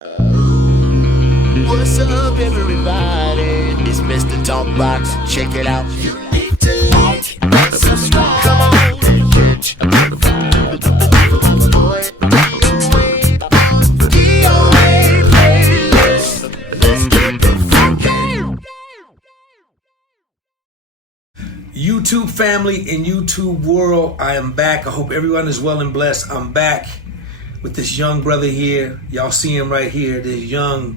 What's up, everybody? It's Mr. Talkbox. Check it out. You need to like and subscribe. Come on and catch a vibe. Boy, away on DOA playlist. Let's keep it funky. YouTube family and YouTube world, I am back. I hope everyone is well and blessed. I'm back with this young brother here. Y'all see him right here. This young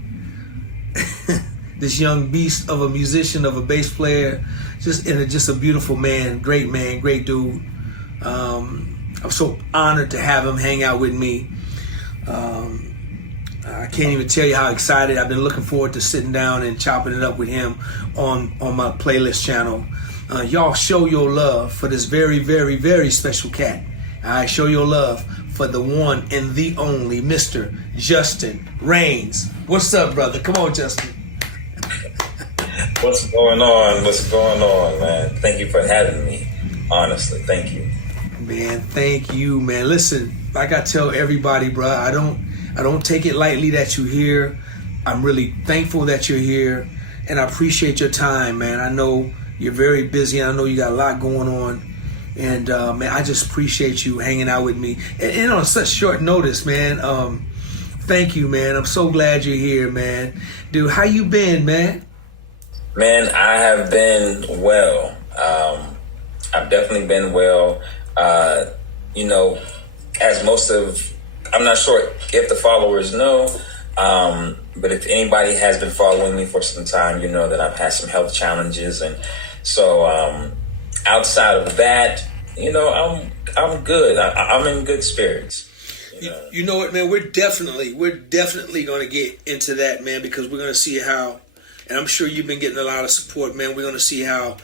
beast of a musician, of a bass player, just a beautiful man, great dude. I'm so honored to have him hang out with me. I can't even tell you how excited I've been. Looking forward to sitting down and chopping it up with him on my playlist channel. Y'all show your love for this very, very, very special cat. I show your love for the one and the only Mr. Justin Rains. What's up, brother? Come on, Justin. What's going on? What's going on, man? Thank you for having me. Honestly, thank you. Man, thank you, man. Listen, like I tell everybody, bro, I don't take it lightly that you're here. I'm really thankful that you're here, and I appreciate your time, man. I know you're very busy. I know you got a lot going on. And man, I just appreciate you hanging out with me, and on such short notice, man. Thank you, man. I'm so glad you're here, man. Dude, how you been, man? Man, I have been well. I've definitely been well. As I'm not sure if the followers know, but if anybody has been following me for some time, you know that I've had some health challenges, and so outside of that, I'm good. I'm in good spirits. You know what, man? We're definitely going to get into that, man, because we're going to see how, and I'm sure you've been getting a lot of support, man. We're going to see how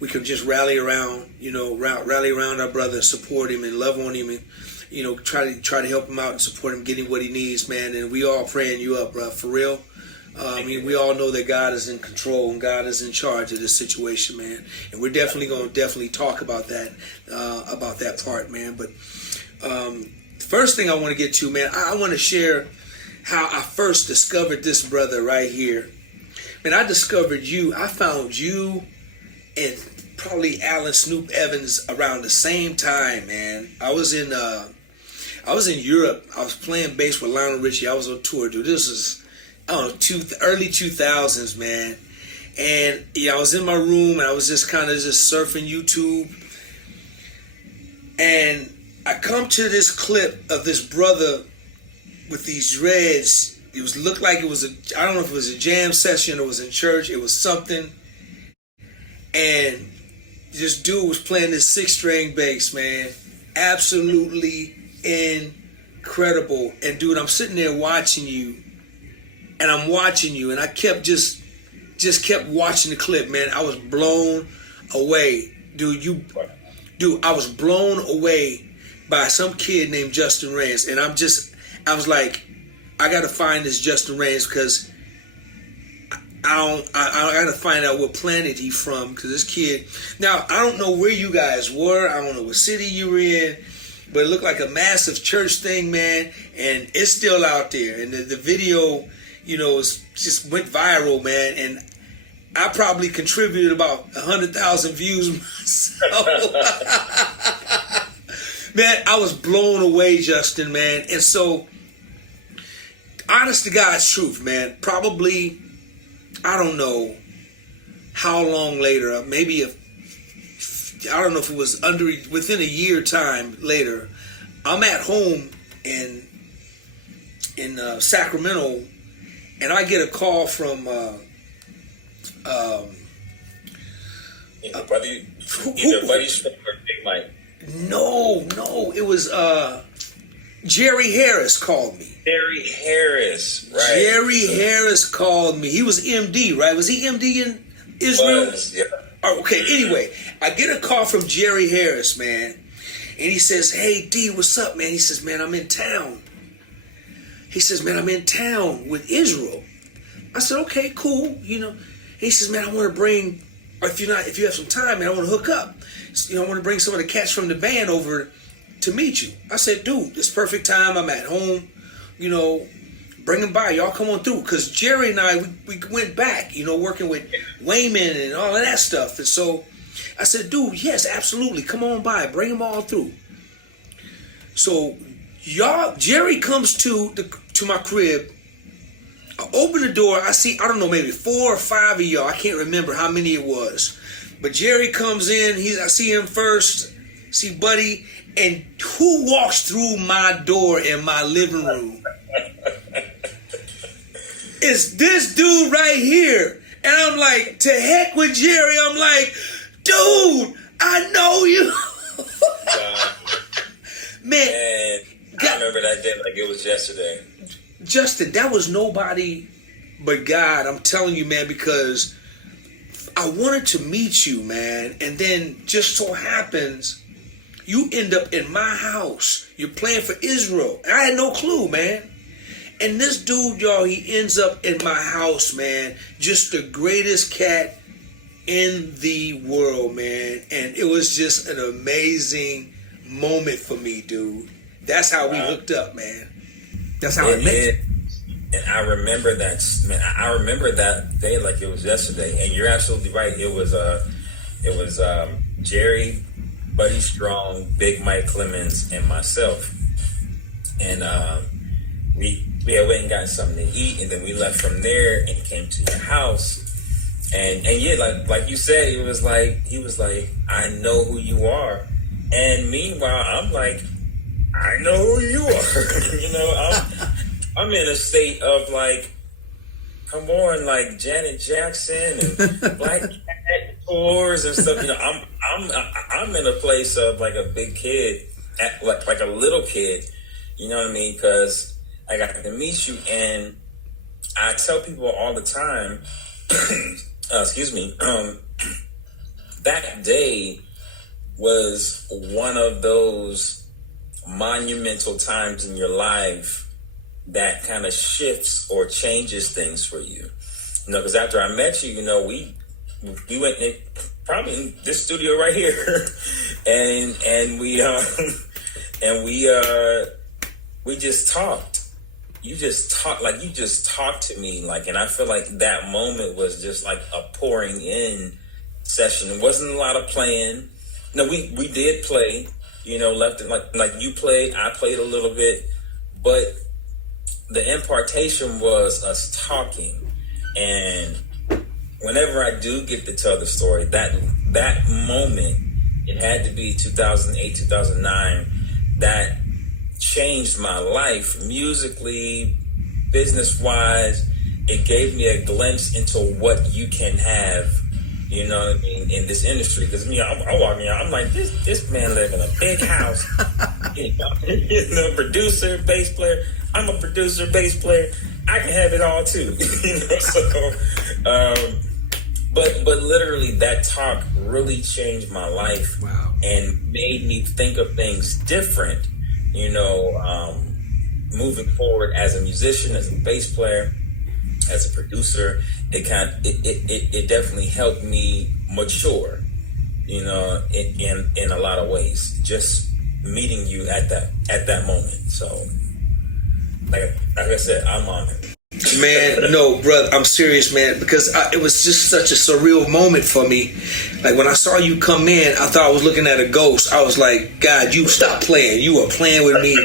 we can just rally around our brother and support him and love on him, and try to help him out and support him getting what he needs, man. And we all praying you up, bro, for real. We all know that God is in control and God is in charge of this situation, man. And we're definitely going to talk about that part, man. But first thing I want to get to, man, I want to share how I first discovered this brother right here. Man, I discovered you. I found you and probably Alan Snoop Evans around the same time, man. I was in Europe. I was playing bass with Lionel Richie. I was on tour, dude. This was, early 2000s, man. And I was in my room and I was just kind of surfing YouTube. And I come to this clip of this brother with these dreads. Looked like it was I don't know if it was a jam session or it was in church. It was something. And this dude was playing this 6-string bass, man. Absolutely incredible. And dude, I'm sitting there watching you. And I'm watching you, and I kept just kept watching the clip, man. I was blown away, dude. I was blown away by some kid named Justin Rains, and I was like, I gotta find this Justin Rains because I gotta find out what planet he's from, because this kid. Now I don't know where you guys were. I don't know what city you were in, but it looked like a massive church thing, man, and it's still out there, and the video. It just went viral, man, and I probably contributed about 100,000 views myself. Man, I was blown away, Justin, man. And so, honest to God's truth, man, probably, I don't know how long later, maybe I don't know if it was within a year time later, I'm at home in Sacramento. And I get a call from Your buddy or Big Mike? No, it was Jerry Harris called me. Jerry Harris, right? Jerry Harris called me. He was MD, right? Was he MD in Israel? Yeah. Oh, okay, anyway, I get a call from Jerry Harris, man. And he says, "Hey, D, what's up, man?" He says, "Man, I'm in town." He says, "Man, I'm in town with Israel." I said, "Okay, cool." He says, "Man, I want to bring, if you have some time, man, I want to hook up. I want to bring some of the cats from the band over to meet you." I said, "Dude, it's perfect time. I'm at home, Bring him by. Y'all come on through. Because Jerry and I, we went back, working with Wayman and all of that stuff. And so I said, dude, yes, absolutely. Come on by. Bring them all through. So Jerry comes to my crib. I open the door. I see, I don't know, maybe 4 or 5 of y'all. I can't remember how many it was. But Jerry comes in. I see him first. See Buddy. And who walks through my door in my living room? It's this dude right here. And I'm like, to heck with Jerry. I'm like, dude, I know you. Man, I remember that day like it was yesterday. Justin, that was nobody but God. I'm telling you, man, because I wanted to meet you, man. And then just so happens, you end up in my house. You're playing for Israel. And I had no clue, man. And this dude, y'all, he ends up in my house, man. Just the greatest cat in the world, man. And it was just an amazing moment for me, dude. That's how we hooked up, man. That's how I met you. And I remember that, man. I remember that day like it was yesterday. And you're absolutely right. It was Jerry, Buddy Strong, Big Mike Clemens, and myself. And we went and got something to eat, and then we left from there and came to your house. And yeah, like you said, he was like, I know who you are. And meanwhile, I'm like, I know who you are. I'm in a state of like, come on, like Janet Jackson and Black Cat tours and stuff. I'm in a place of like a big kid, like a little kid. You know what I mean? Because I got to meet you, and I tell people all the time, that day was one of those monumental times in your life that kind of shifts or changes things for you. Because after I met you, we went in, probably in this studio right here, and we just talked. You just talked to me, like, and I feel like that moment was just like a pouring in session. It wasn't a lot of playing. No, we did play, left and like you played, I played a little bit, but the impartation was us talking. And whenever I do get to tell the story, that moment, it had to be 2008, 2009, that changed my life musically, business-wise. It gave me a glimpse into what you can have, in this industry. Because I'm walking out, I'm like, this man live in a big house. Producer, bass player. I'm a producer, bass player. I can have it all too. But literally that talk really changed my life. Wow. And made me think of things different. Moving forward as a musician, as a bass player, as a producer, it definitely helped me mature, in a lot of ways. Just meeting you at that moment. So, like I said, I'm honored. Man, no, brother, I'm serious, man, because it was just such a surreal moment for me. Like, when I saw you come in, I thought I was looking at a ghost. I was like, God, you stop playing. You were playing with me.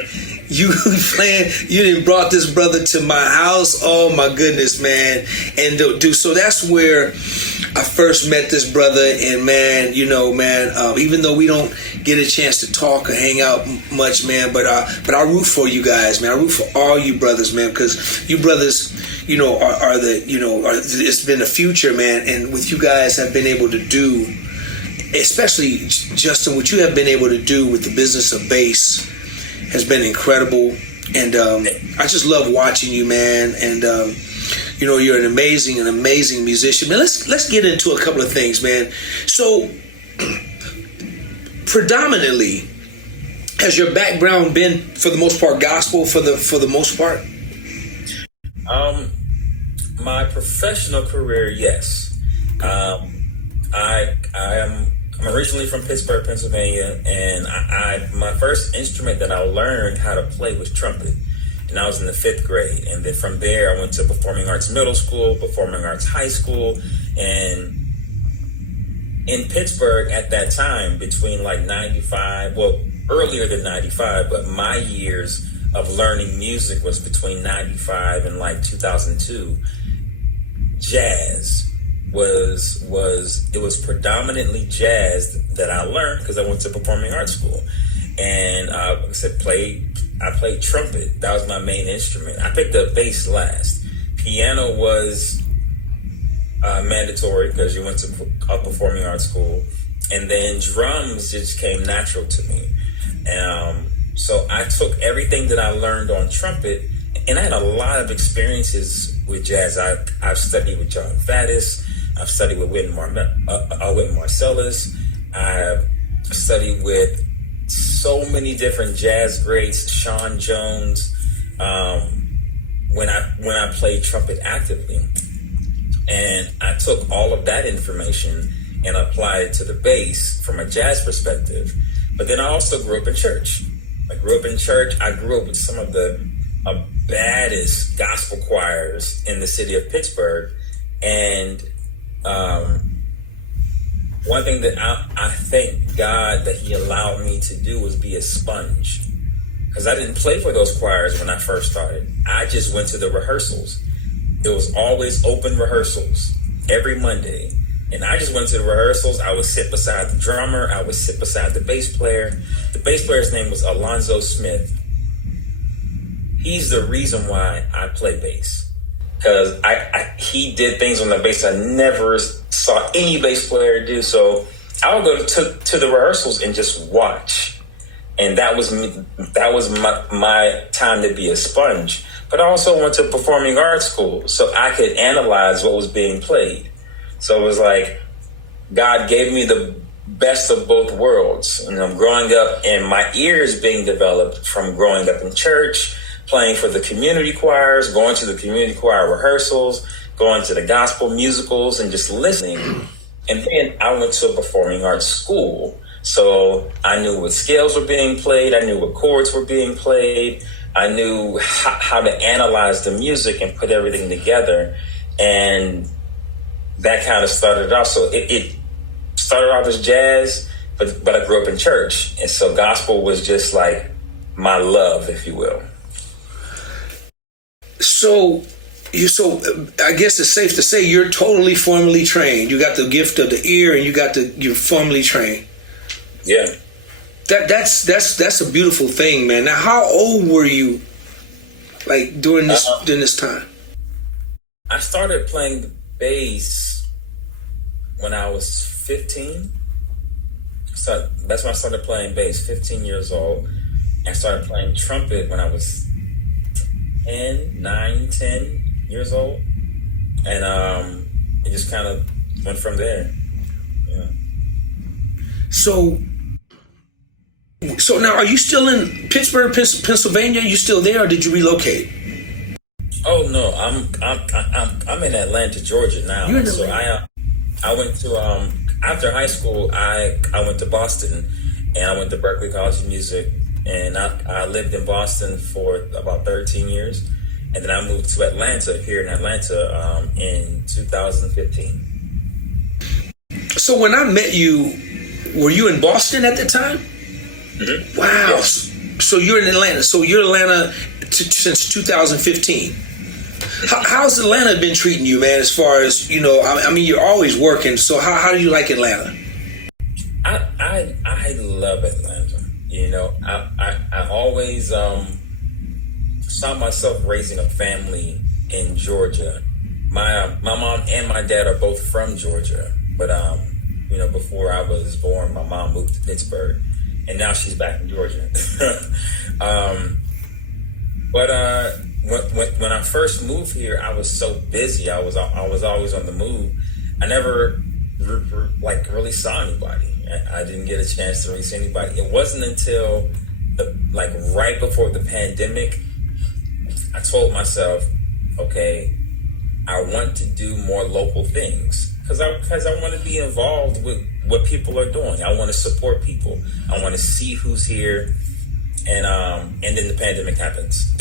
You done brought this brother to my house. Oh, my goodness, man. And, dude, so that's where I first met this brother. And, man, even though we don't get a chance to talk or hang out much, man, but I root for you guys, man. I root for all you brothers, man, because you brothers, it's been the future, man. And what you guys have been able to do, especially, Justin, what you have been able to do with the business of bass has been incredible. And I just love watching you, man. And you're an amazing musician, man. Let's get into a couple of things, man. So predominantly, has your background been, for the most part, gospel for the most part? My professional career, yes. I'm originally from Pittsburgh, Pennsylvania, and my first instrument that I learned how to play was trumpet. and I was in the 5th grade. And then from there, I went to performing arts middle school, performing arts high school, and in Pittsburgh at that time, between like 95, well, earlier than 95, but my years of learning music was between 95 and like 2002. Jazz was predominantly jazz that I learned because I went to performing arts school. And like I said, I played trumpet. That was my main instrument. I picked up bass last. Piano was mandatory because you went to a performing arts school, and then drums just came natural to me. So I took everything that I learned on trumpet, and I had a lot of experiences with jazz. I've studied with John Faddis. I've studied with Wynton Marsalis. I've studied with so many different jazz greats, Sean Jones, when I played trumpet actively. And I took all of that information and applied it to the bass from a jazz perspective. But then I also grew up in church. I grew up with some of the baddest gospel choirs in the city of Pittsburgh. And one thing that I thank God that he allowed me to do was be a sponge. Because I didn't play for those choirs when I first started. I just went to the rehearsals. It was always open rehearsals every Monday. And I just went to the rehearsals. I would sit beside the drummer. I would sit beside the bass player. The bass player's name was Alonzo Smith. He's the reason why I play bass. Because he did things on the bass I never saw any bass player do. So I would go to the rehearsals and just watch. And that was my time to be a sponge. But I also went to performing arts school so I could analyze what was being played. So it was like God gave me the best of both worlds. And I'm growing up and my ears being developed from growing up in church, playing for the community choirs, going to the community choir rehearsals, going to the gospel musicals and just listening. And then I went to a performing arts school. So I knew what scales were being played. I knew what chords were being played. I knew how to analyze the music and put everything together. And that kind of started off. So it started off as jazz, but I grew up in church. And so gospel was just like my love, if you will. So I guess it's safe to say you're totally formally trained. You got the gift of the ear and you're formally trained. Yeah. That's a beautiful thing, man. Now, how old were you, like during this time? I started playing the bass when I was 15. So that's when I started playing bass, 15 years old. I started playing trumpet when I was 10 years old. And it just kind of went from there. Yeah. So now, are you still in Pittsburgh, Pennsylvania? You still there, or did you relocate? Oh no, I'm in Atlanta, Georgia now. You're in so I went to after high school, I went to Boston, and I went to Berklee College of Music, and I lived in Boston for about 13 years, and then I moved to Atlanta here in Atlanta in 2015. So when I met you, were you in Boston at the time? Mm-hmm. Wow. Yes. So you're in Atlanta. So you're in Atlanta since 2015. How's Atlanta been treating you, man, as far as, you know, I mean, you're always working. So how do you like Atlanta? I love Atlanta. You know, I always saw myself raising a family in Georgia. My mom and my dad are both from Georgia. But, you know, before I was born, my mom moved to Pittsburgh. And now she's back in Georgia. But when I first moved here, I was so busy. I was always on the move. I never really saw anybody. I didn't get a chance to really see anybody. It wasn't until right before the pandemic, I told myself, okay, I want to do more local things. Because I want to be involved with what people are doing. I want to support people. I want to see who's here. and then the pandemic happens,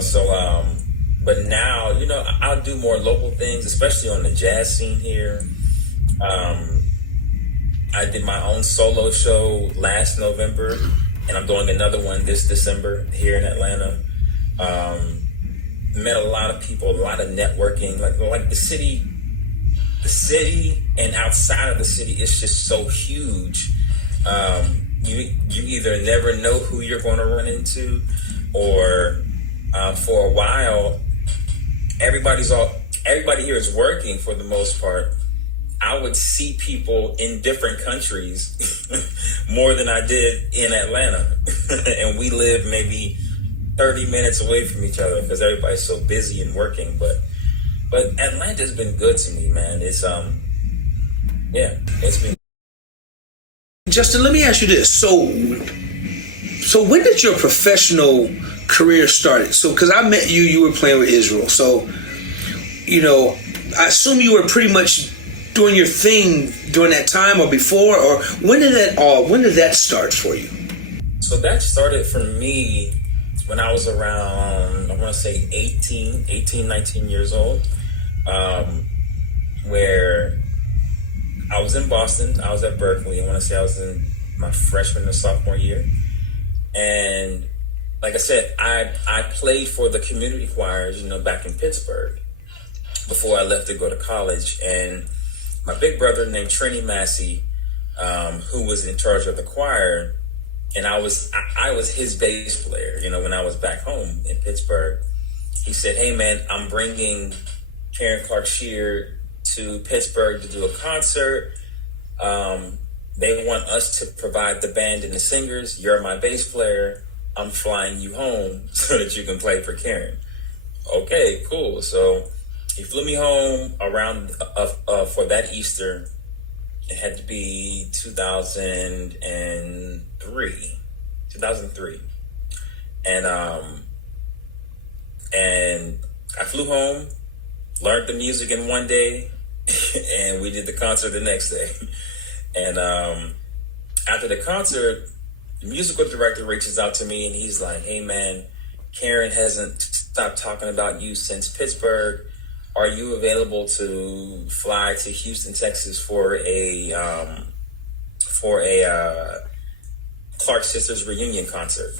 so, but now, I'll do more local things, especially on the jazz scene here. I did my own solo show last November, and I'm doing another one this December here in Atlanta. Met a lot of people, a lot of networking, like the city and outside of the city is just so huge. You either never know who you're going to run into, or for a while, everybody here is working for the most part. I would see people in different countries more than I did in Atlanta. And we live maybe 30 minutes away from each other because everybody's so busy and working. But Atlanta's been good to me, man. It's been. Justin, let me ask you this. So when did your professional career start? So, because I met you, you were playing with Israel. So, I assume you were pretty much doing your thing during that time or before, or when did that start for you? So that started for me when I was around, I want to say 18, 19 years old, where I was in Boston. I was at Berkeley. I want to say I was in my freshman or sophomore year. And like I said, I played for the community choirs, back in Pittsburgh before I left to go to college. And my big brother named Trini Massey, who was in charge of the choir, and I was his bass player, when I was back home in Pittsburgh. He said, "Hey man, I'm bringing Karen Clark Sheard to Pittsburgh to do a concert. They want us to provide the band and the singers. You're my bass player. I'm flying you home so that you can play for Karen." Okay, cool. So he flew me home around for that Easter. It had to be 2003, and I flew home, learned the music in one day, and we did the concert the next day. And after the concert, the musical director reaches out to me and he's like, "Hey man, Karen hasn't stopped talking about you since Pittsburgh. Are you available to fly to Houston, Texas for a Clark Sisters reunion concert?"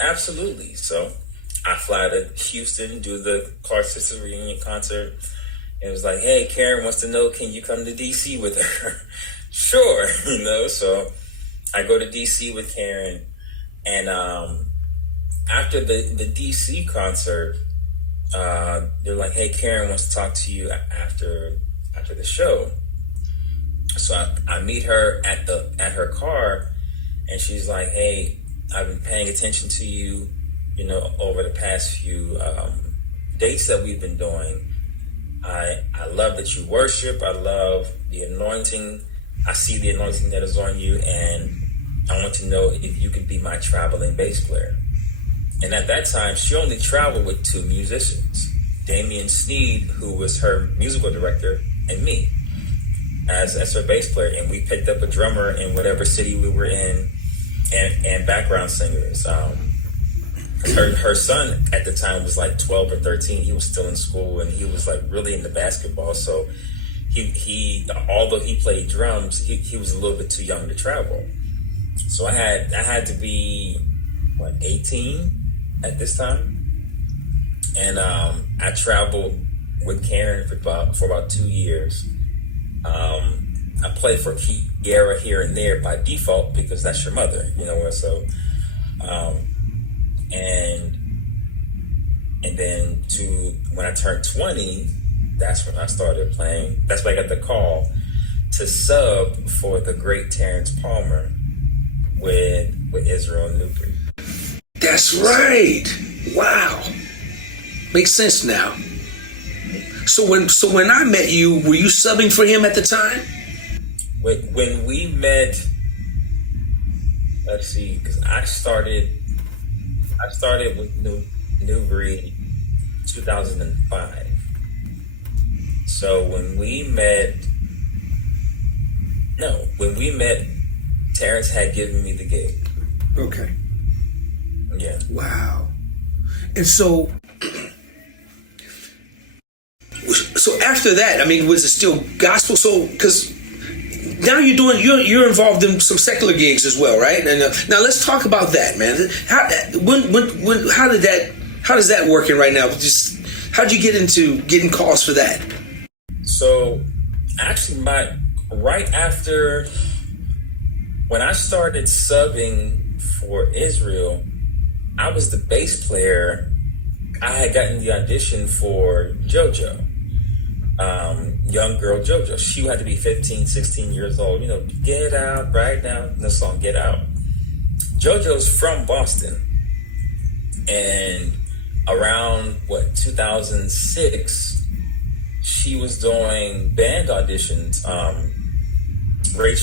Absolutely. So I fly to Houston, do the Clark Sisters reunion concert. It was like, "Hey, Karen wants to know, can you come to DC with her?" Sure, So I go to DC with Karen, and after the DC concert, they're like, "Hey, Karen wants to talk to you after the show." So I meet her at her car, and she's like, "Hey, I've been paying attention to you, over the past few dates that we've been doing. I love that you worship. I love the anointing. I see the anointing that is on you, and I want to know if you could be my traveling bass player." And at that time, she only traveled with two musicians, Damian Sneed, who was her musical director, and me as her bass player. And we picked up a drummer in whatever city we were in, and background singers. Her son at the time was like 12 or 13. He was still in school, and he was like really into basketball. So he although he played drums, he was a little bit too young to travel. So I had to be 18 at this time, and I traveled with Karen for about 2 years. I played for Kiara here and there by default because that's your mother, So, and then when I turned 20, that's when I started playing. That's when I got the call to sub for the great Terrence Palmer with Israel Newbury. That's right. Wow. Makes sense now. So when I met you, were you subbing for him at the time? When we met, let's see, because I started with Newbury 2005. So when we met, Terrence had given me the gig. Okay. Yeah. Wow. And so after that, I mean, was it still gospel? So, because now you're involved in some secular gigs as well, right? And now let's talk about that, man. How does that working right now? Just how'd you get into getting calls for that? So, actually, right after when I started subbing for Israel, I was the bass player. I had gotten the audition for JoJo. Young girl JoJo. She had to be 15, 16 years old. Get out right now. The song Get Out. JoJo's from Boston. And around, 2006, she was doing band auditions. Ray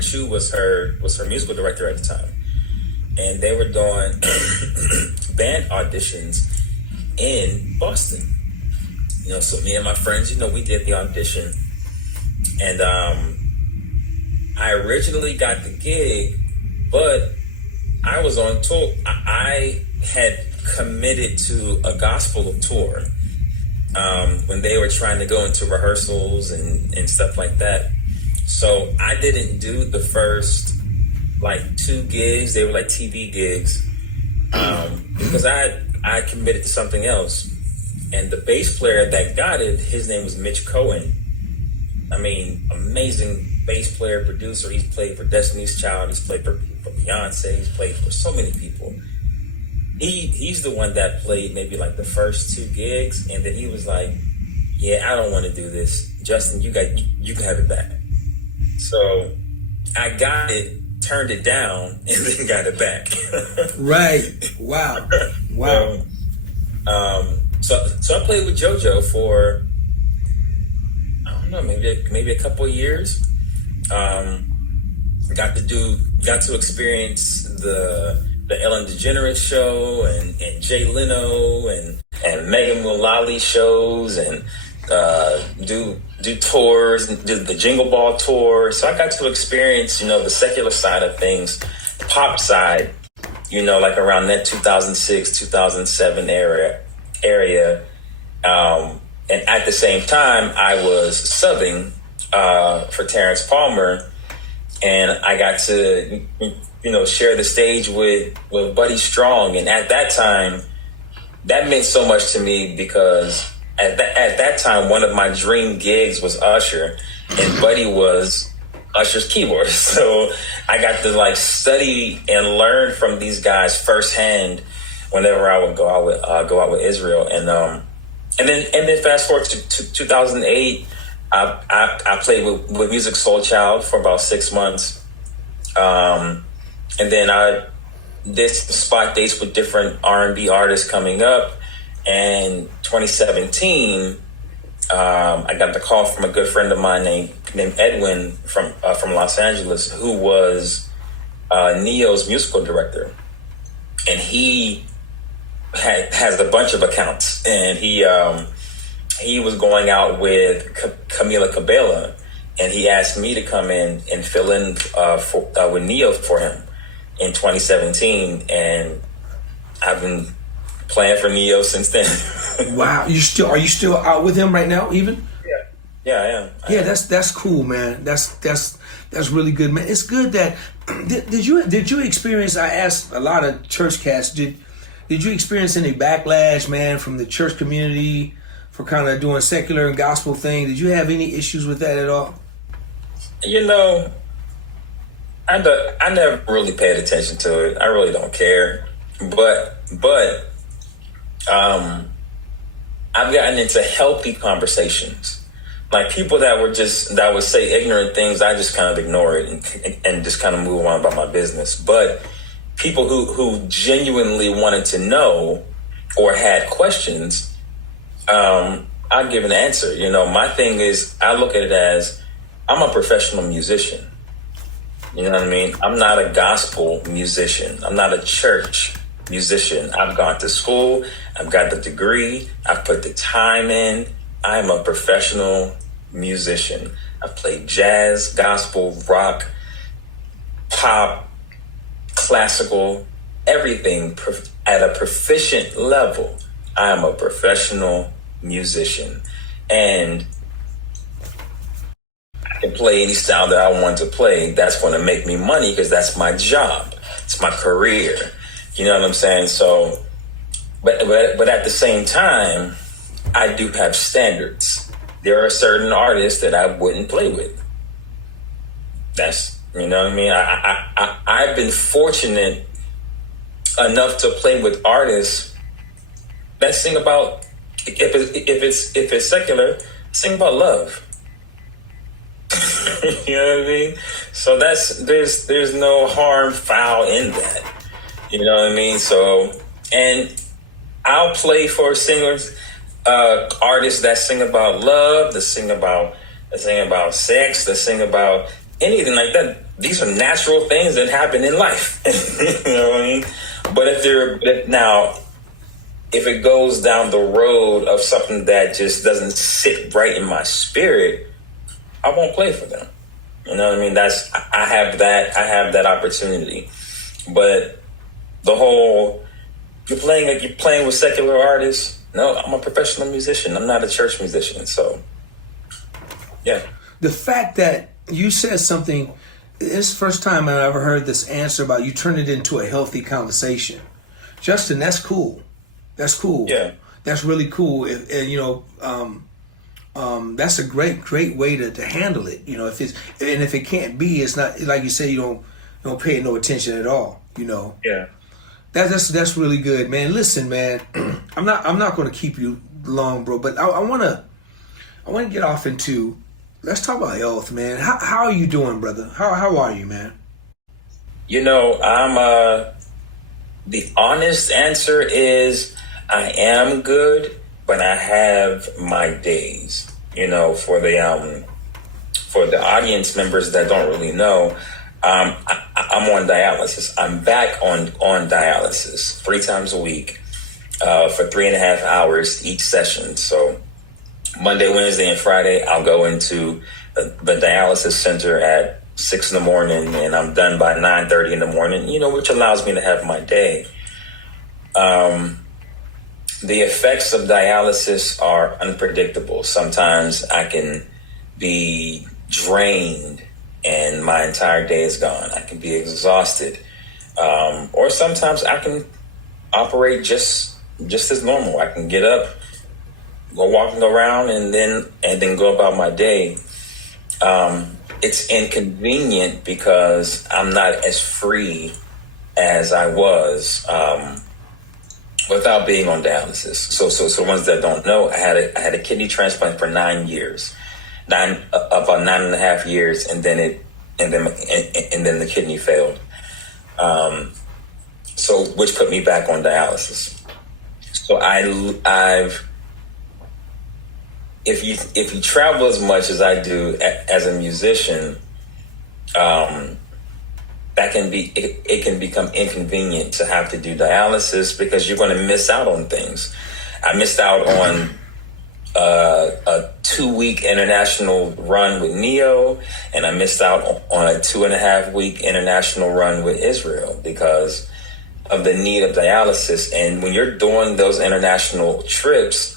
Chu was her musical director at the time. And they were doing band auditions in Boston. So me and my friends, we did the audition. And I originally got the gig, but I was on tour. I had committed to a gospel tour when they were trying to go into rehearsals and stuff like that. So I didn't do the first 2 gigs. They were like TV gigs because I committed to something else. And the bass player that got it, his name was Mitch Cohen. I mean, amazing bass player, producer. He's played for Destiny's Child. He's played for Beyonce. He's played for so many people. He's the one that played maybe the first 2 gigs, and then he was like, "Yeah, I don't want to do this. Justin, you can have it back." So I got it, turned it down, and then got it back. Right. Wow. So I played with JoJo for, I don't know, maybe a couple of years. Got to experience the Ellen DeGeneres show and Jay Leno and Megan Mullally shows and do tours and do the Jingle Ball tour. So I got to experience, the secular side of things, the pop side, around that 2006, 2007 area. And at the same time, I was subbing for Terrence Palmer, and I got to, share the stage with Buddy Strong. And at that time, that meant so much to me because at that time, one of my dream gigs was Usher, and Buddy was Usher's keyboard. So I got to study and learn from these guys firsthand whenever I would go out with Israel. And then fast forward to 2008, I played with Music Soul Child for about 6 months. And then I did spot dates with different R&B artists coming up. And 2017, I got the call from a good friend of mine named Edwin from Los Angeles, who was Neo's musical director. And he has a bunch of accounts, and he was going out with Camila Cabello, and he asked me to come in and fill in with Neo for him in 2017, and I've been playing for Neo since then. Wow, are you still out with him right now, even? Yeah, I am. Yeah, that's cool, man. That's really good, man. It's good that did you experience? I asked a lot of church cats. Did you experience any backlash, man, from the church community for kind of doing secular and gospel thing? Did you have any issues with that at all? I never really paid attention to it. I really don't care. But I've gotten into healthy conversations. People that would say ignorant things, I just kind of ignore it and just kind of move on about my business. But people who genuinely wanted to know or had questions, I'd give an answer. My thing is, I look at it as I'm a professional musician. You know what I mean? I'm not a gospel musician. I'm not a church musician. I've gone to school. I've got the degree. I've put the time in. I'm a professional musician. I've played jazz, gospel, rock, pop, classical, everything at a proficient level. I am a professional musician, and I can play any style that I want to play. That's going to make me money because that's my job. It's my career. You know what I'm saying? So, but at the same time, I do have standards. There are certain artists that I wouldn't play with. That's, you know what I mean? I've been fortunate enough to play with artists that sing about, if it's secular, sing about love. You know what I mean? So there's no harm, foul in that. You know what I mean? So, and I'll play for singers, artists that sing about love, that sing about sex, that sing about anything like that. These are natural things that happen in life. You know what I mean? But if it goes down the road of something that just doesn't sit right in my spirit, I won't play for them. You know what I mean? I have that opportunity. But the whole, you're playing with secular artists. No, I'm a professional musician. I'm not a church musician. So, yeah. The fact that you said something, it's the first time I ever heard this answer about you turn it into a healthy conversation. Justin, that's cool. That's cool. Yeah. That's really cool. That's a great way to handle it. You know, if it can't be, it's not, like you say, you don't pay it no attention at all. You know. Yeah. That's really good, man. Listen, man, I'm not going to keep you long, bro, but I want to get off into, let's talk about health, man. How are you doing, brother? How are you, man? You know, I'm the honest answer is I am good, but I have my days. You know, for the audience members that don't really know, I'm on dialysis. I'm back on dialysis 3 times a week for 3.5 hours each session. So Monday, Wednesday, and Friday, I'll go into the dialysis center at 6 in the morning, and I'm done by 9:30 in the morning. You know, which allows me to have my day. The effects of dialysis are unpredictable. Sometimes I can be drained and my entire day is gone. I can be exhausted. Or sometimes I can operate just as normal. I can get up, go walking around, and then go about my day. It's inconvenient because I'm not as free as I was without being on dialysis. So ones that don't know, I had a kidney transplant for 9 years, about 9.5 years, and then the kidney failed. So which put me back on dialysis. So if you travel as much as I do as a musician, it can become inconvenient to have to do dialysis because you're going to miss out on things. I missed out on a 2-week international run with Neo, and I missed out on a 2.5-week international run with Israel because of the need of dialysis. And when you're doing those international trips,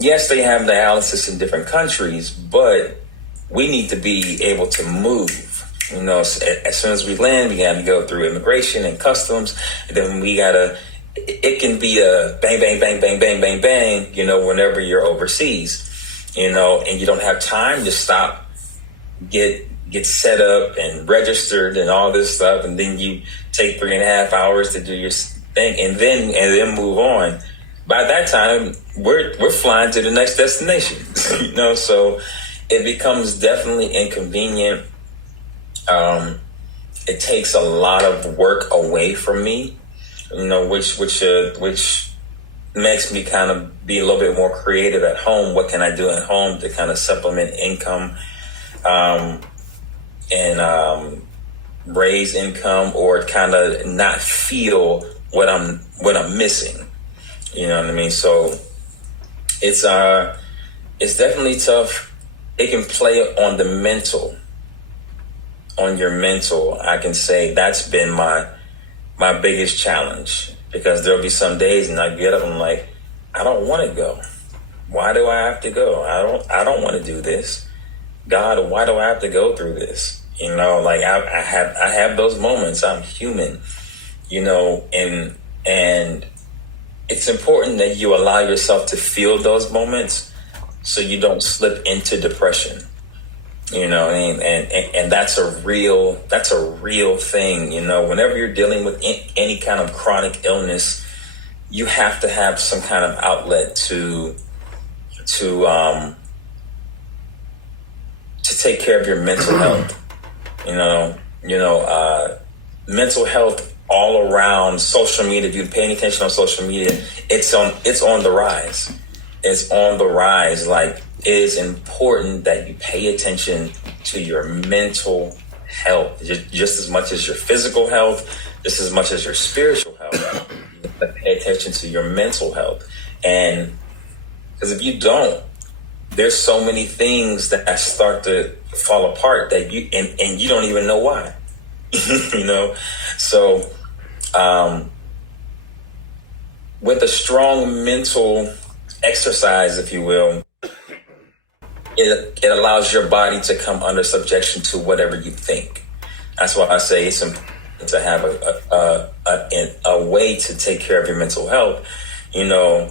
yes, they have dialysis in different countries, but we need to be able to move. You know, as soon as we land, we got to go through immigration and customs. And then it can be a bang, bang, bang, bang, bang, bang, bang, you know, whenever you're overseas, you know, and you don't have time to stop, get set up and registered and all this stuff. And then you take 3.5 hours to do your thing and then move on. By that time, we're flying to the next destination, you know, so it becomes definitely inconvenient. It takes a lot of work away from me, you know, which makes me kind of be a little bit more creative at home. What can I do at home to kind of supplement income, and raise income, or kind of not feel what I'm missing? You know what I mean? So it's definitely tough. It can play on the mental. on your mental, I can say that's been my biggest challenge, because there'll be some days and I get up and I'm like, I don't want to go. Why do I have to go? I don't want to do this. God, why do I have to go through this? You know, like I have those moments. I'm human, you know, and it's important that you allow yourself to feel those moments so you don't slip into depression. You know, and that's a real thing. You know, whenever you're dealing with any kind of chronic illness, you have to have some kind of outlet to take care of your mental health. Mental health all around social media. If you're paying attention on social media, it's on the rise. It's on the rise. Like, it is important that you pay attention to your mental health just as much as your physical health, just as much as your spiritual health. You have to pay attention to your mental health. And because if you don't, there's so many things that start to fall apart that you don't even know why. You know? So with a strong mental exercise, if you will, it allows your body to come under subjection to whatever you think. That's why I say it's important to have a way to take care of your mental health. You know,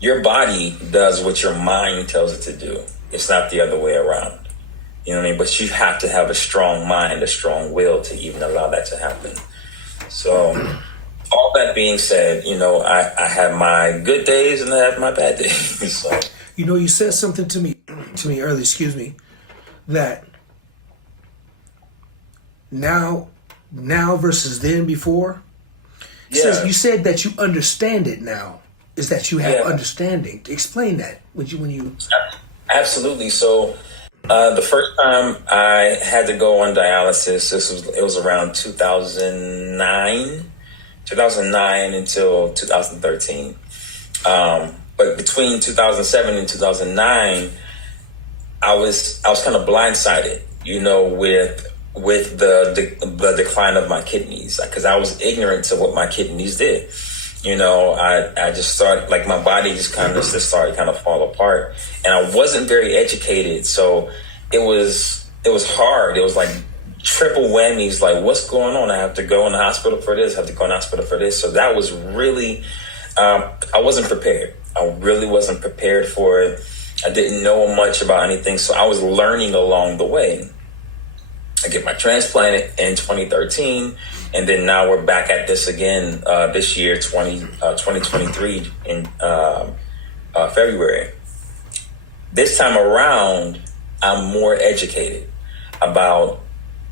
your body does what your mind tells it to do. It's not the other way around. You know what I mean? But you have to have a strong mind, a strong will to even allow that to happen. So all that being said, you know, I have my good days and I have my bad days. So. You know, you said something to me earlier, that now versus then before. Yeah. You said that you understand it now. Is that you have understanding? Explain that. When you Absolutely. So the first time I had to go on dialysis, it was around 2009 until 2013. But between 2007 and 2009, I was kind of blindsided, you know, with the decline of my kidneys, because I was ignorant to what my kidneys did. You know, I just started, like, my body just started kind of fall apart, and I wasn't very educated, so it was hard. It was like triple whammies. Like, what's going on? I have to go in the hospital for this. I have to go in the hospital for this. So that was really, I wasn't prepared. I really wasn't prepared for it. I didn't know much about anything, so I was learning along the way. I get my transplant in 2013, and then now we're back at this again this year, 2023 in February. This time around, I'm more educated about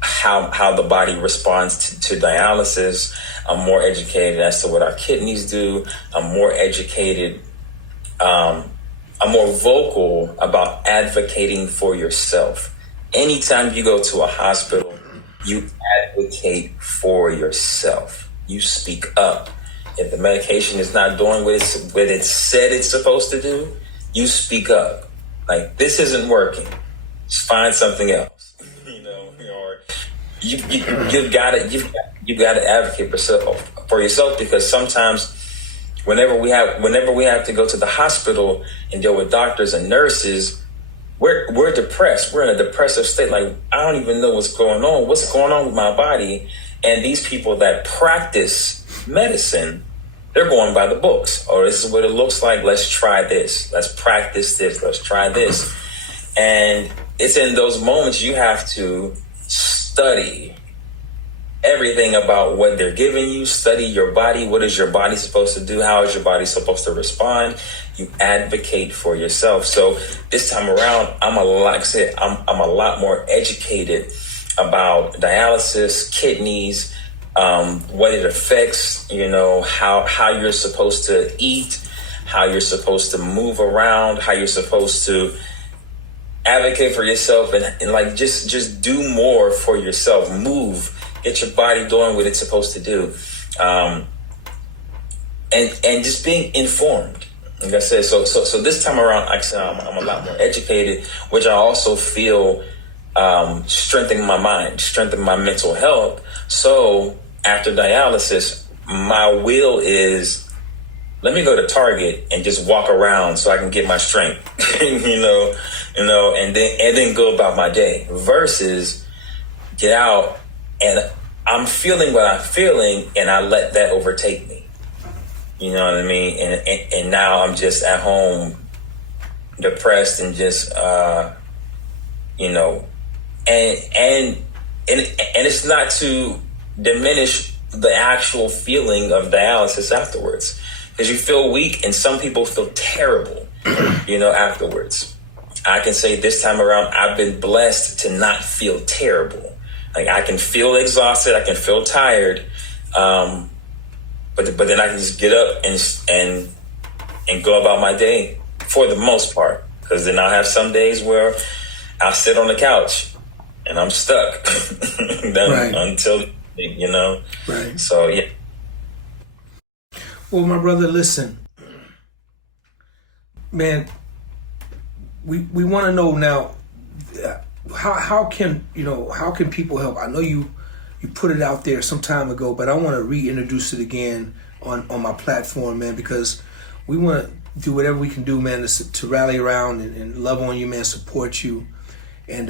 how the body responds to dialysis. I'm more educated as to what our kidneys do. I'm more educated. I'm more vocal about advocating for yourself. Anytime you go to a hospital, you advocate for yourself. You speak up. If the medication is not doing what it said it's supposed to do, you speak up. Like, this isn't working. Just find something else. You know, or you've got to advocate for yourself, because sometimes whenever we have to go to the hospital and deal with doctors and nurses, we're depressed. We're in a depressive state. Like, I don't even know what's going on. What's going on with my body? And these people that practice medicine, they're going by the books. Oh, this is what it looks like. Let's try this. Let's practice this. Let's try this. And it's in those moments you have to study everything about what they're giving you. Study your body. What is your body supposed to do? How is your body supposed to respond? You advocate for yourself. So this time around, I'm a lot more educated about dialysis, kidneys, what it affects, you know, how you're supposed to eat, how you're supposed to move around, how you're supposed to advocate for yourself, and like just do more for yourself. Move, get your body doing what it's supposed to do, and just being informed. Like I said, so this time around, I'm a lot more educated, which I also feel strengthen my mind, strengthen my mental health. So after dialysis, my will is, let me go to Target and just walk around so I can get my strength, and then go about my day, versus get out and I'm feeling what I'm feeling and I let that overtake me. You know what I mean? And now I'm just at home depressed and just, and it's not to diminish the actual feeling of dialysis afterwards, because you feel weak and some people feel terrible, afterwards. I can say this time around, I've been blessed to not feel terrible. Like, I can feel exhausted, I can feel tired, but then I can just get up and go about my day for the most part. Because then I'll have some days where I'll sit on the couch and I'm stuck until, Right. So, yeah. Well, my brother, listen, man, we want to know now, how can people help? I know you put it out there some time ago, but I want to reintroduce it again on my platform, man, because we want to do whatever we can do, man, to rally around and love on you, man, support you, and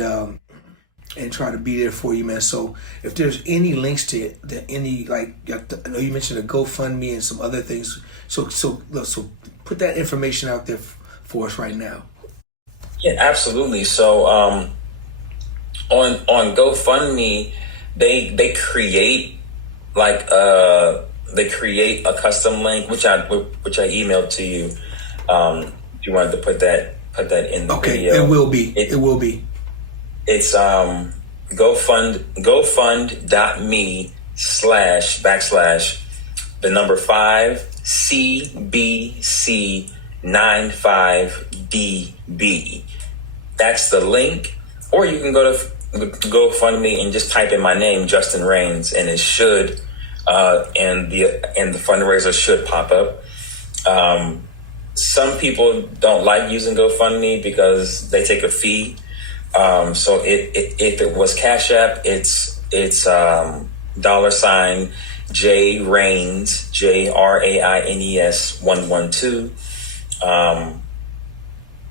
try to be there for you, man. So if there's any links to any, like, I know you mentioned a GoFundMe and some other things, so put that information out there for us right now. Yeah, absolutely. So on GoFundMe, they create a custom link, which I emailed to you. If you wanted to put that in the video. It will be. It's GoFund.me//5CBC95DB. That's the link. Or you can go to GoFundMe and just type in my name, Justin Rains, and it should, and the fundraiser should pop up. Some people don't like using GoFundMe because they take a fee. So if it was Cash App, it's $J Raines, JRAINES 112.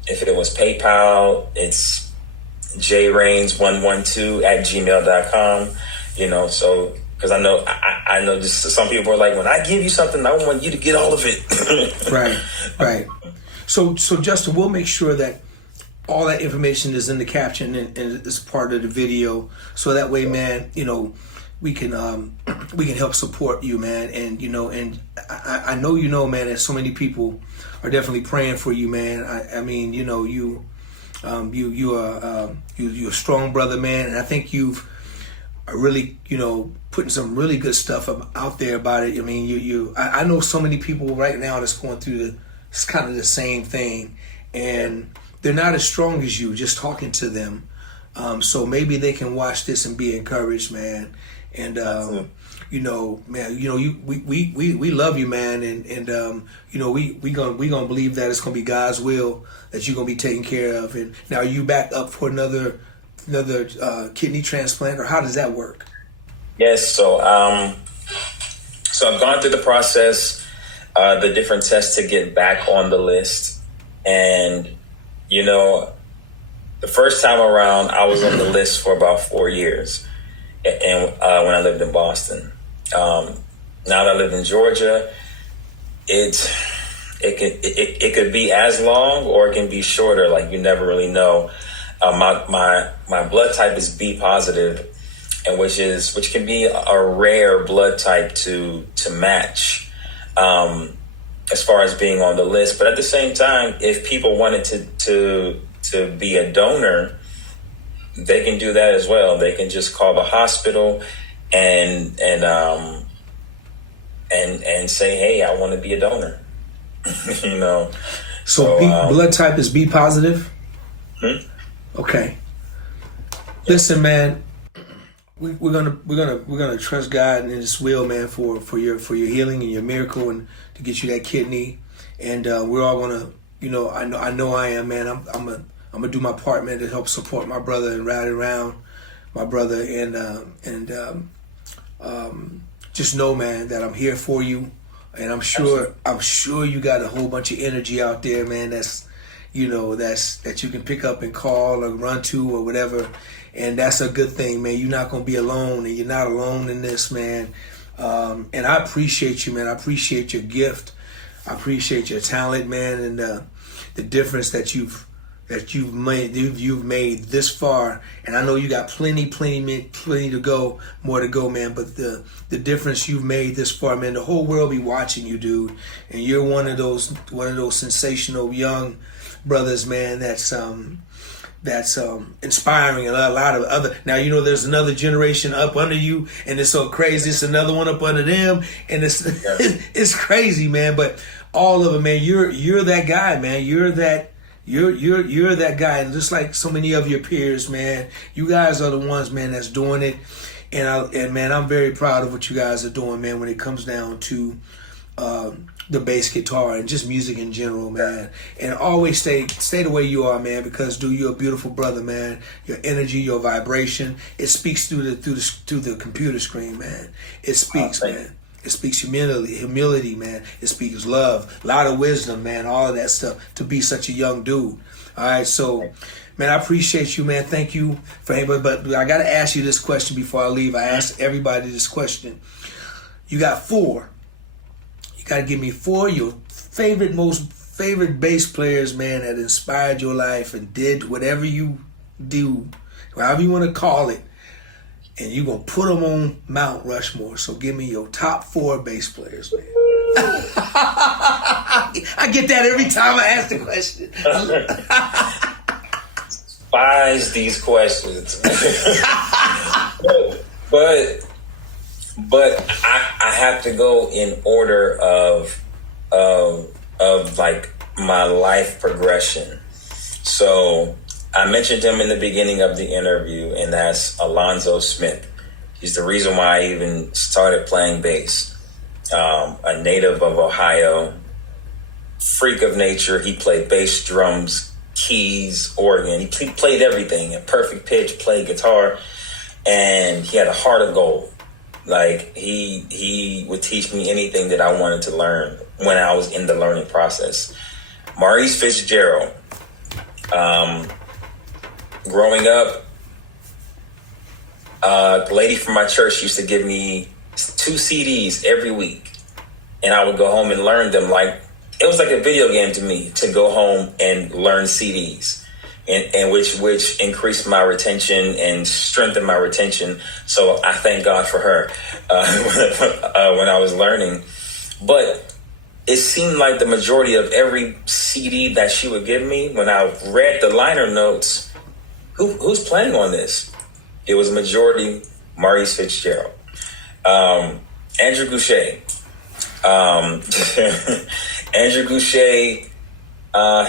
If it was PayPal, it's jrains112@gmail.com. So because I know just some people are like, when I give you something, I want you to get all of it. Right. So Justin, we'll make sure that all that information is in the caption and is part of the video, so that way, man, we can help support you, man, and I know, man, that so many people are definitely praying for you, man. I mean, you're a strong brother, man, and I think you've really, putting some really good stuff out there about it. I mean, I know so many people right now that's going through it's kind of the same thing, and they're not as strong as you, just talking to them. So maybe they can watch this and be encouraged, man. And man, we love you, man, and we gonna believe that it's gonna be God's will that you're gonna be taken care of. And now, are you back up for another kidney transplant, or how does that work? Yes. So I've gone through the process, the different tests to get back on the list, and the first time around, I was on the list for about 4 years, and when I lived in Boston. Now that I live in Georgia, it could be as long or it can be shorter. Like, you never really know. My blood type is B positive, and which can be a rare blood type to match, as far as being on the list. But at the same time, if people wanted to be a donor, they can do that as well. They can just call the hospital and say, hey, I want to be a donor. So blood type is B positive? Okay. Listen, man, we're gonna trust God and His will, man, for your healing and your miracle, and to get you that kidney. And we're all gonna, I know I am, man. I'm gonna do my part, man, to help support my brother and rally around my brother, and just know, man, that I'm here for you, and I'm sure you got a whole bunch of energy out there, man. That you can pick up and call or run to or whatever, and that's a good thing, man. You're not gonna be alone, and you're not alone in this, man. And I appreciate you, man. I appreciate your gift. I appreciate your talent, man, and the difference that you've made this far. And I know you got plenty to go, more to go, man. But the difference you've made this far, man, the whole world be watching you, dude. And you're one of those sensational young brothers, man. That's inspiring. And a lot of other, now, there's another generation up under you, and it's so crazy. It's another one up under them, and it's crazy, man. But all of them, man, you're that guy, man. You're that guy, and just like so many of your peers, man. You guys are the ones, man, that's doing it, and man, I'm very proud of what you guys are doing, man. When it comes down to the bass guitar and just music in general, man. And always stay the way you are, man, because dude, you're a beautiful brother, man. Your energy, your vibration, it speaks through the computer screen, man. It speaks, man. It speaks humility, man. It speaks love, a lot of wisdom, man, all of that stuff, to be such a young dude. All right, so, man, I appreciate you, man. Thank you for anybody, but I got to ask you this question before I leave. I asked everybody this question. You got 4. You got to give me 4 of your most favorite bass players, man, that inspired your life and did whatever you do, however you want to call it. And you're going to put them on Mount Rushmore. So give me your top 4 bass players, man. I get that every time I ask the question. Despise these questions. but I have to go in order of like my life progression. So I mentioned him in the beginning of the interview, and that's Alonzo Smith. He's the reason why I even started playing bass. A native of Ohio, freak of nature. He played bass, drums, keys, organ. He played everything in perfect pitch, played guitar, and he had a heart of gold. Like, he would teach me anything that I wanted to learn when I was in the learning process. Maurice Fitzgerald. Growing up, the lady from my church used to give me 2 CDs every week, and I would go home and learn them. Like, it was like a video game to me to go home and learn CDs, and which increased my retention and strengthened my retention. So I thank God for her when I was learning. But it seemed like the majority of every CD that she would give me, when I read the liner notes, who's playing on this? It was majority Maurice Fitzgerald. Andrew Goucher. Andrew Goucher,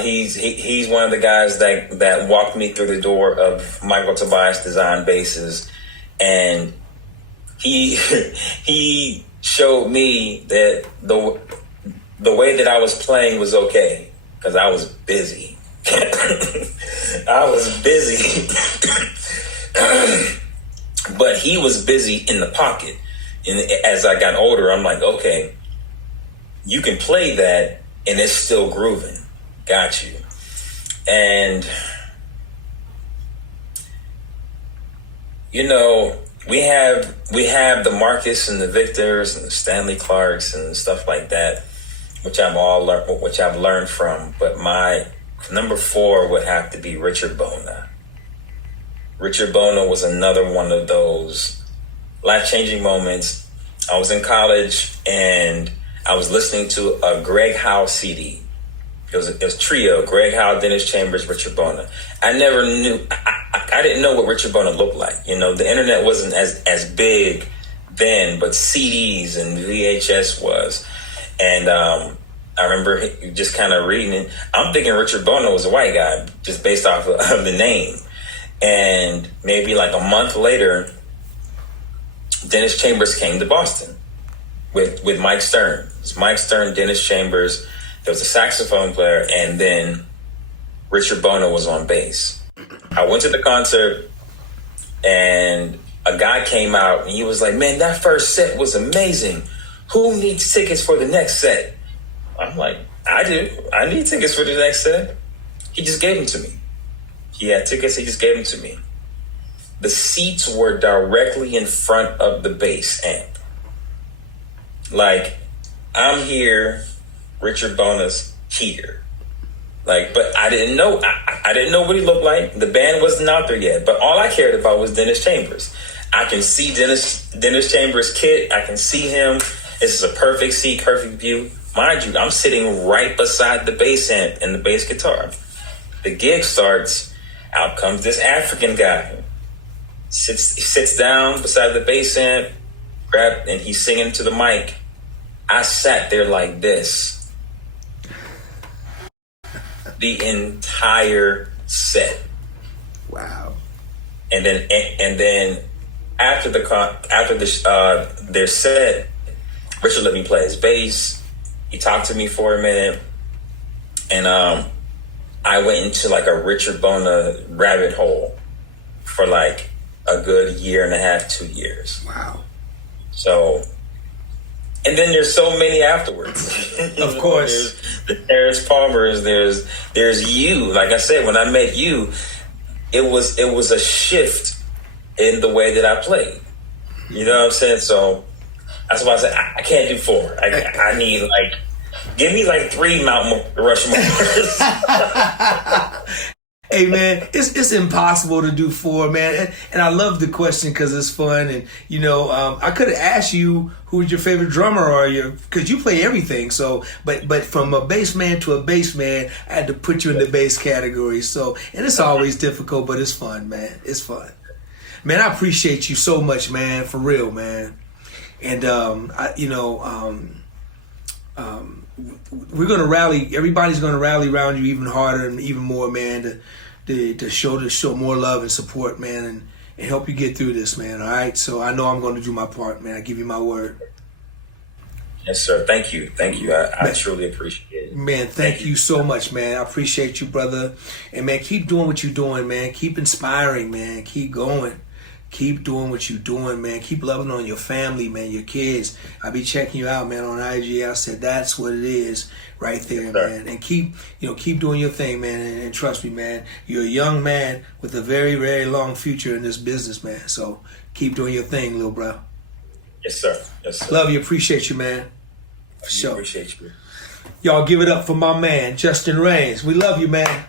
he's one of the guys that walked me through the door of Michael Tobias Design Basses, and he showed me that the way that I was playing was okay, because I was busy. I was busy. But he was busy in the pocket. And as I got older, I'm like, okay, you can play that and it's still grooving. Got you. And, we have the Marcus and the Victors and the Stanley Clarks and stuff like that, which I've learned from. But my number 4 would have to be Richard Bona. Richard Bona was another one of those life-changing moments. I was in college and I was listening to a Greg Howe CD. It was a trio: Greg Howe, Dennis Chambers, Richard Bona. I never knew. I didn't know what Richard Bona looked like. The internet wasn't as big then, but CDs and VHS was. And I remember just kind of reading it. I'm thinking Richard Bona was a white guy just based off of the name. And maybe like a month later, Dennis Chambers came to Boston with Mike Stern. It's Mike Stern, Dennis Chambers. There was a saxophone player, and then Richard Bono was on bass. I went to the concert, and a guy came out, and he was like, man, that first set was amazing. Who needs tickets for the next set? I'm like, I do. I need tickets for the next set. He just gave them to me. He had tickets, he just gave them to me. The seats were directly in front of the bass amp. Like, I'm here, Richard Bono's here. Like, but I didn't know. I didn't know what he looked like. The band wasn't out there yet. But all I cared about was Dennis Chambers. I can see Dennis Chambers' kit. I can see him. This is a perfect seat, perfect view. Mind you, I'm sitting right beside the bass amp and the bass guitar. The gig starts. Out comes this African guy. Sits down beside the bass amp, and he's singing to the mic. I sat there like this the entire set. Wow. And then after their set, Richard let me play his bass. He talked to me for a minute, and I went into like a Richard Bono rabbit hole for like a good 1.5, 2 years. Wow. So, and then there's so many afterwards. Of course. There's the Terrence Palmers. There's you. Like I said, when I met you, it was a shift in the way that I played. You know what I'm saying? So that's why I said I can't do 4. I need like, give me like 3 Mount Rushmores. Hey man, it's impossible to do 4, man, and I love the question because it's fun, and you know, I could have asked you who's your favorite drummer or because you play everything. So, but from a bass man to a bass man, I had to put you in the bass category. So, and it's always difficult, but it's fun, man. It's fun, man. I appreciate you so much, man, for real, man. And we're gonna rally. Everybody's gonna rally around you even harder and even more, man, to show more love and support, man, and help you get through this, man. All right. So I know I'm gonna do my part, man. I give you my word. Yes, sir. Thank you. I truly appreciate it. Man, thank you so much, man. I appreciate you, brother. And man, keep doing what you're doing, man. Keep inspiring, man. Keep going. Keep doing what you're doing, man. Keep loving on your family, man, your kids. I be checking you out, man, on IG. I said that's what it is right there, man. And keep doing your thing, man. And trust me, man, you're a young man with a very, very long future in this business, man. So keep doing your thing, little bro. Yes, sir. Yes, sir. Love you. Appreciate you, man. For sure. Appreciate you. Y'all give it up for my man, Justin Raines. We love you, man.